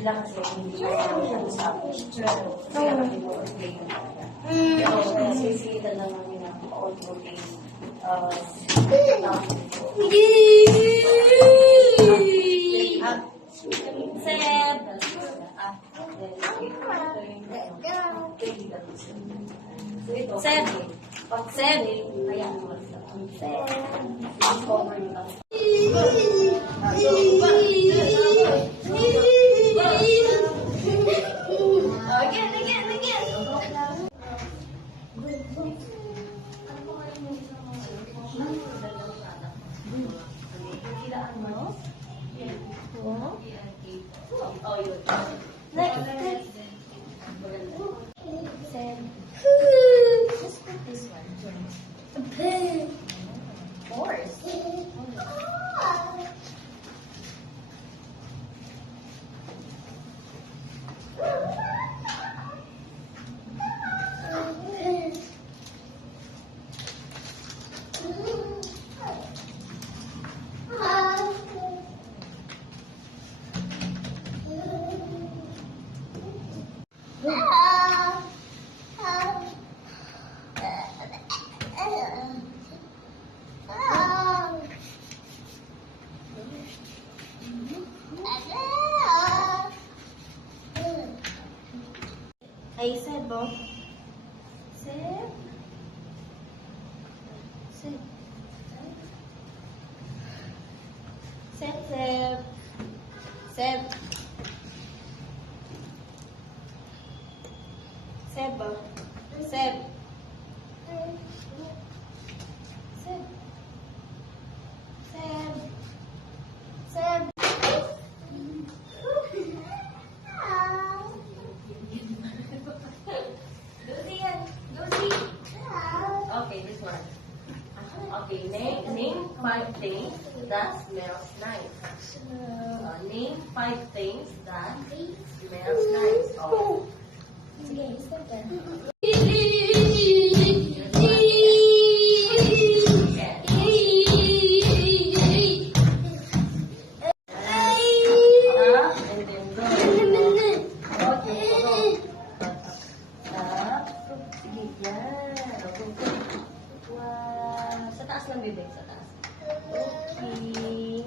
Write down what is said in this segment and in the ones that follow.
Sila kasi hindi sa picture. Kaya sisita lang namin ang all-working Seb, kaya Ay, Seb, oh. Seb. Seb. Seb, Seb. Seb. Seb, oh. Seb. Seb. Seb. Seb. Okay, this one. Okay, name 5 things that smells nice. Name 5 things that smells nice. Oh. Sige, step that. Bibig sa taas. Okay.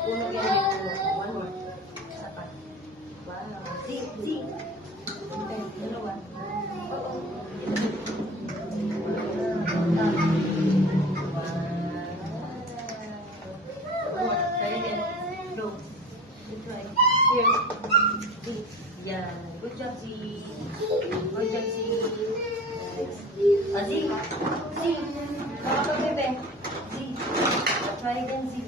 Puno yan. One more. Sapat. Wow. See. Okay. Dalawa. Oo. Wow. Try again. Go. Good try. Here. See. Yan. Good job, see. Good job, see. Yes. See. See. Come on, baby. See. Try again, see.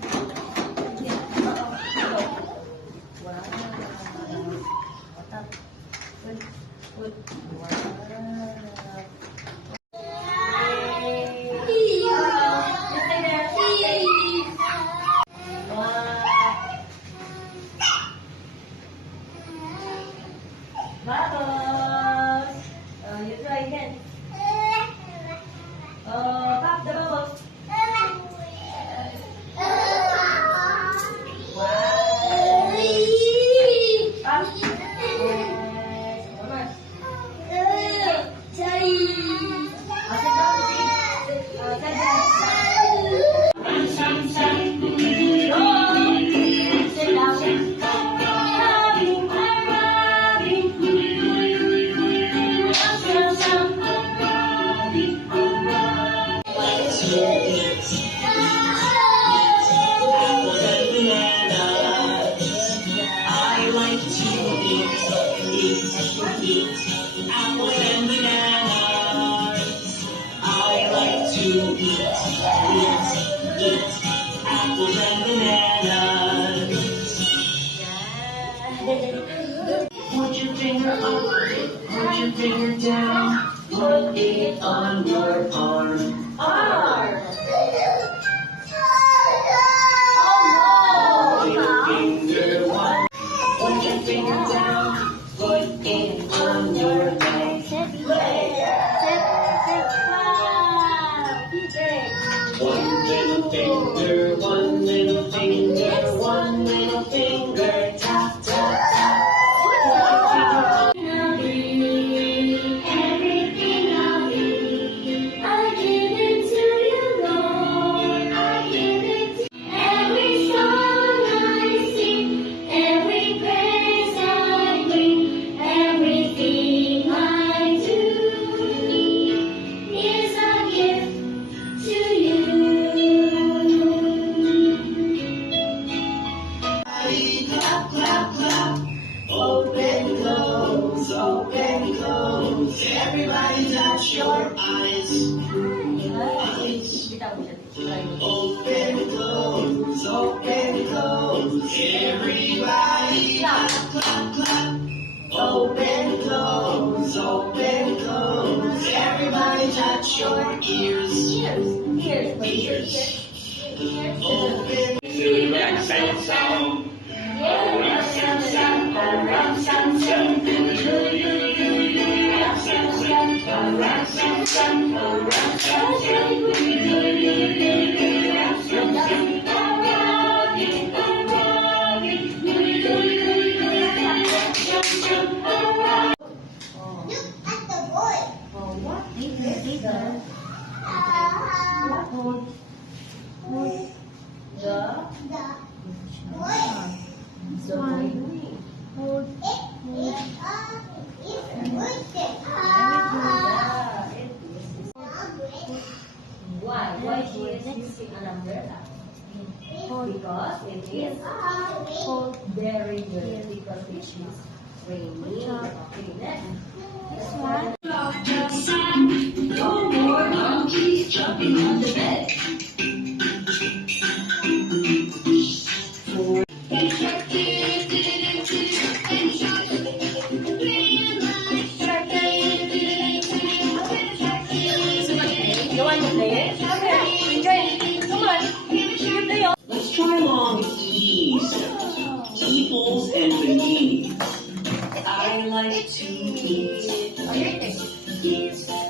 Wow. What up? Good. Good. Wow. Bubbles. You try again. Pop the bubbles. Apples and bananas. Put your finger up, put your finger down, put it on your arm. Arm. Put your finger one, put your finger finger, tap, tap, tap. Everything I'll be, I give it to you, Lord. I give it to every song I sing, every praise I bring, everything I do is a gift to you. Clap, clap, clap. Open, close, open, close. Everybody touch your eyes. Bitaw mo siya. Try mo. Open, close, open, close. Everybody clap, clap, clap. Open, close, open, close. Everybody touch your ears. Ears. Ears. Ears. Ears. Open. Relaxing sound. Oh. Look at the boy. Oh, what is this? What hold? Hold the The boy. Hold. Why? Why she is using an umbrella? Because it is very good. Because it is raining. Okay, next. No more monkeys jumping on the bed. You want to play? Okay, enjoy. Come on. You play. Let's try along with these. Peoples and beneath. I like to eat Oh, you're taking.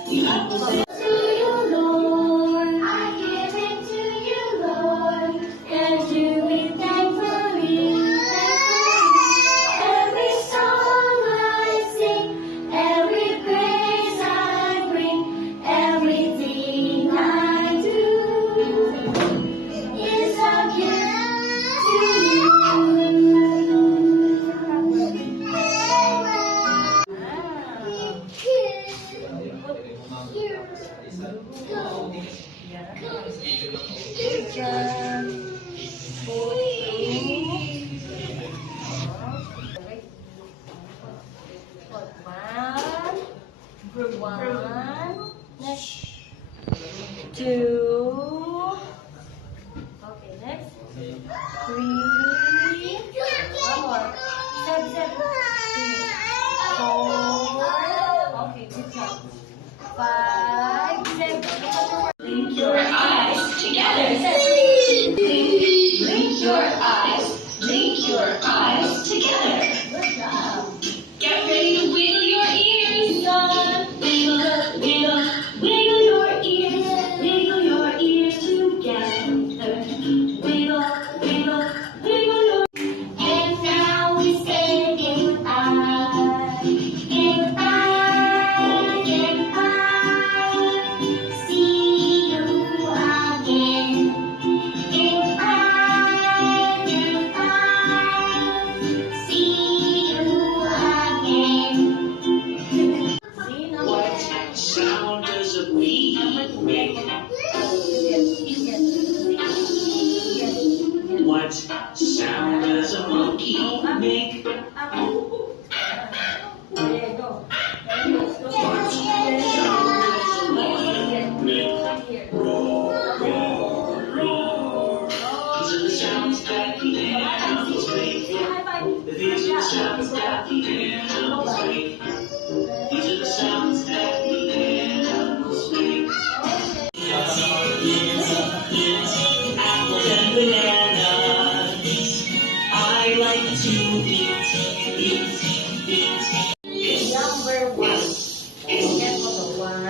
the apples. To you, Lord, I give it to you, Lord, and do it thankfully. Every song I sing, every praise I bring, everything I do is a gift to you. Good job. One. Next. Two. Okay, next. Three. One more. Seven. Four. Okay, good job. 5, 7. Blink your eyes together. Blink your eyes. Blink your eyes together. Good job. Get ready to wiggle your ears. Wiggle, wiggle, wiggle your ears. Wiggle your ears together. Wiggle, wiggle, wiggle your. And now we say goodbye, goodbye, goodbye. See you again. Goodbye, goodbye. See you again. See, number Sound does a bee make? What sound does a monkey make? There, go. These are the sounds that the animals make. These are the sounds that the animals make. These are the sounds that the animals make. Apples and bananas. I like to eat. Number 1. Get photo. 1.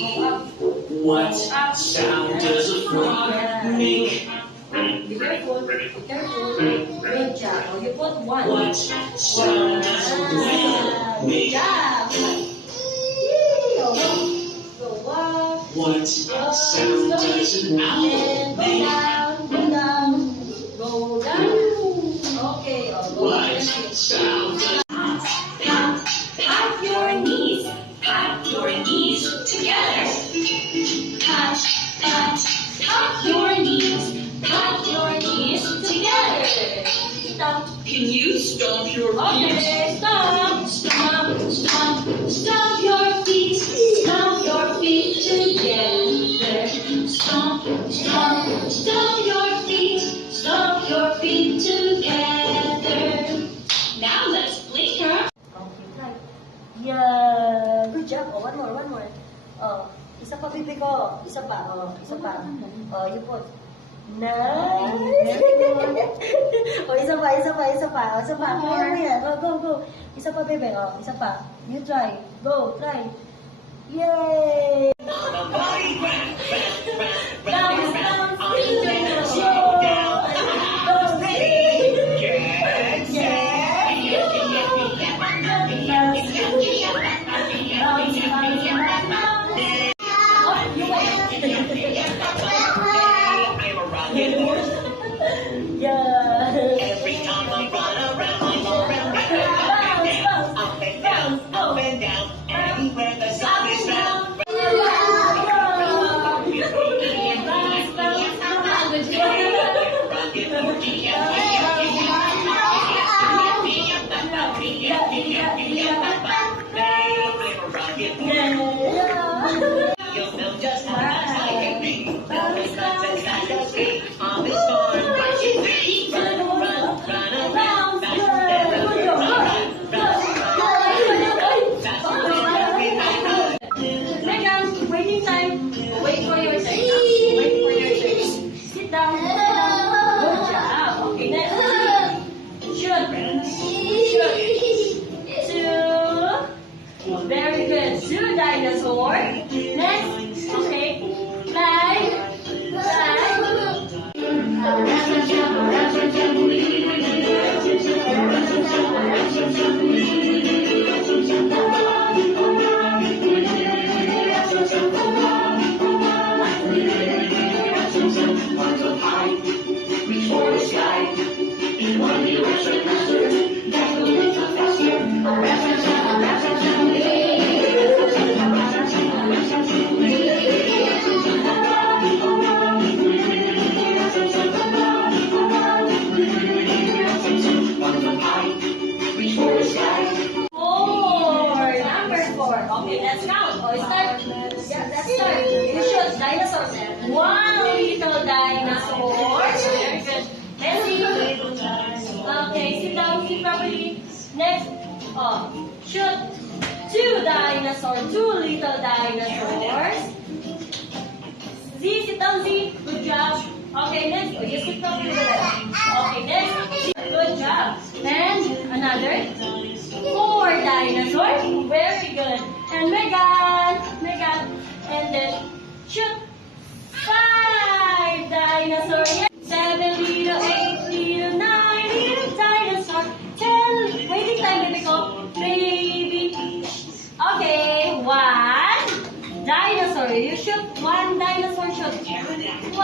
Go up. What sound does a frog make? Because careful. Careful. Good job. Oh, you put one. What sound does a whale Good make? job. Go up. What sound does an owl And go make? down. Go down. Go down. Okay. Oh, go What down. sound does Pat your knees together. Pat your knees together. Stop. Can you stomp your feet? Okay. Stop. Stomp your feet together. Stomp your feet together. Now let's blinker. Okay, try. Yeah. Good job. Oh, one more. Oh, isa pa bibi ko. Isa pa. Oh, isa pa. Oh, you put. Nice. Oh, isa pa. Oh, isa pa. Kaya mo yan. Oh, go. Isa pa, bebe. Oh, isa pa. You try. Go, try. Yay! Bounce. every time I run around, up and down, anywhere the sun is found. You'll know just how much I can be. No, it's not as fast as me. On this farm, watch it be. Run around, faster than a Megan, waiting time. Wait for your turn. Sit down. Good job. Okay, next. Shoot. Two. Very good. Two dinosaurs. Next. Okay. Fly. Number 4. Okay, let's count. Oh, start. Yeah, let's start. You should. Dinosaurs. One little dinosaur. Very good. Let's see. Okay, sit down. Sit properly. Next. Oh, shoot. Two dinosaurs. Two little dinosaurs. Z, sit down, Z. Good job. Okay, next. Oh, you sit properly. Okay, next. Good job. And another. 4 dinosaurs. Very good. And Megan. And then shoot. 5 dinosaurs. 7 little, 8 little, 9 little dinosaurs. 10. Waiting time, baby ko. Baby. Okay, 1 dinosaur. You shoot 1 dinosaur. Shoot. 1.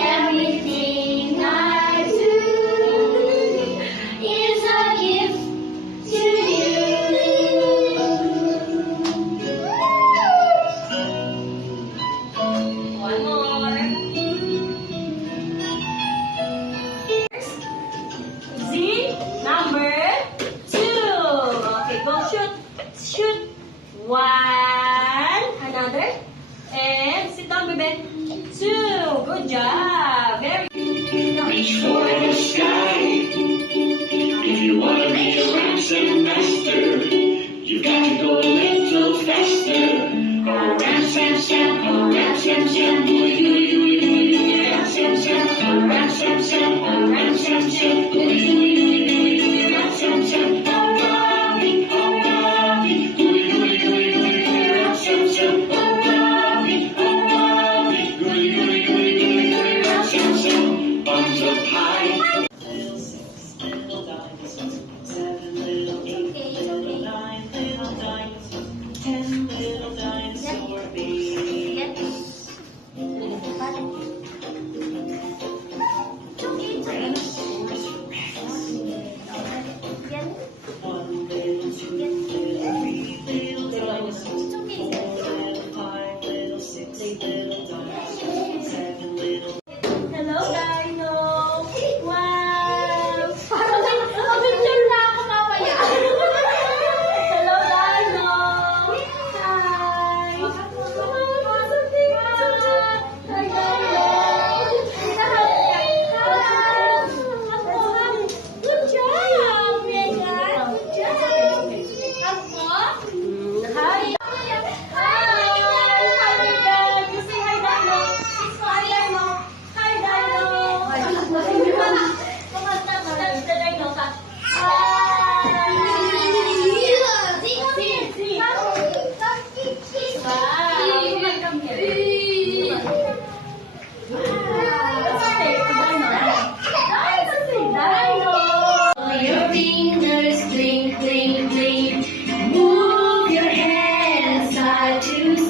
Everything I do is a gift to you. One more. Z, number 2. Okay, go shoot. Shoot. 1. Another. And sit down, baby. 2. Good job. Very Reach for the sky. If you want to reach a ransom master, you got to go a little faster. Oh, ram, sam, sam, oh, ram, sam, sam, ooh, ooh, ooh, ooh, ram, sam, sam, oh, ram, sam, sam, oh, ram, sam, sam, ooh, ooh, ooh, ooh, ram, sam, sam, oh, Bobby, ooh, ooh, ooh, ooh,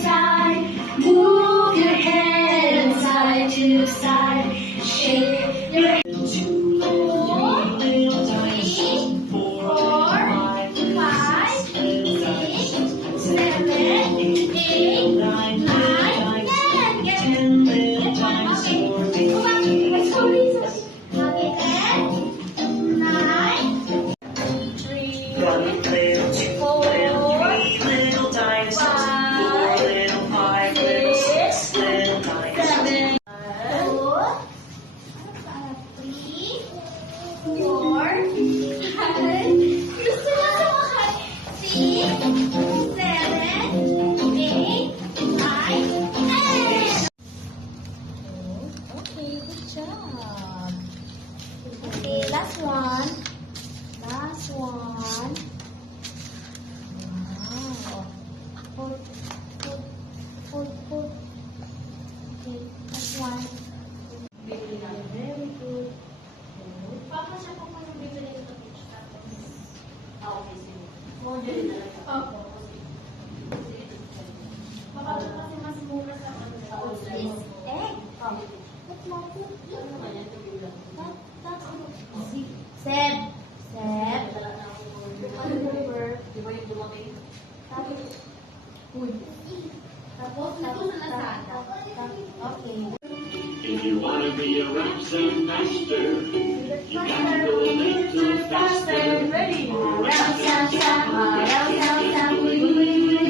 side. Move your head side to side. Shake your head. 2, 3, 4, 5, 6, 7, 8, 9, 10. Get 10 little times for me. Go back. Let's go, Lisa. 9, 3, One little, two 4, little, three little dinosaurs, 4 little, 5 little, 6 little dinosaurs. 4, 5, 6, 7, 8, 9, 10. Okay, good job. Okay, last one. Last one. Wow. Put. Okay, last one. Very good. Papa siya po pa yung bibili sa beach. Okay, sige. Model na lang. Opo. Baka kasi mas mura sa ano. This egg. What more? Ano naman yan? Ito yung lang. Seb. Di ba yung dumating? Tapos, okay. If you want to be a raps and master, you got to go a little faster. Ready? Round, sound, sound, round, sound, sound.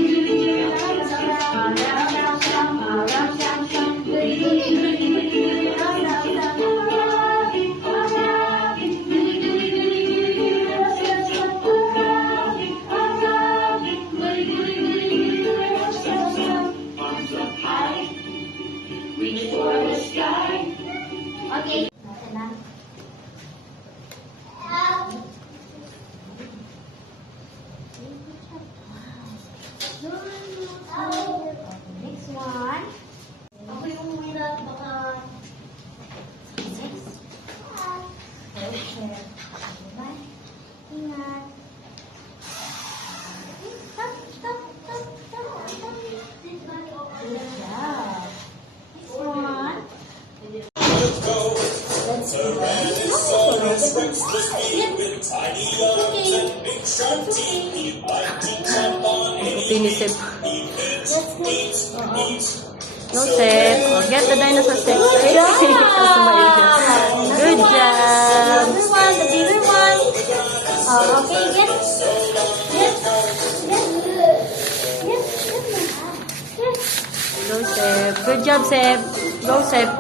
Arms up high, reach for the sky. Okay. Okay na. Next one. Ako yung winner, baka... Next. Share. Ingat. Stop. Good job. Next one. Pinisip. Joseph, oh, get the dinosaur set. Good job! Good job! The bigger one. Oh, okay, get. Joseph, good job, Seb. Joseph.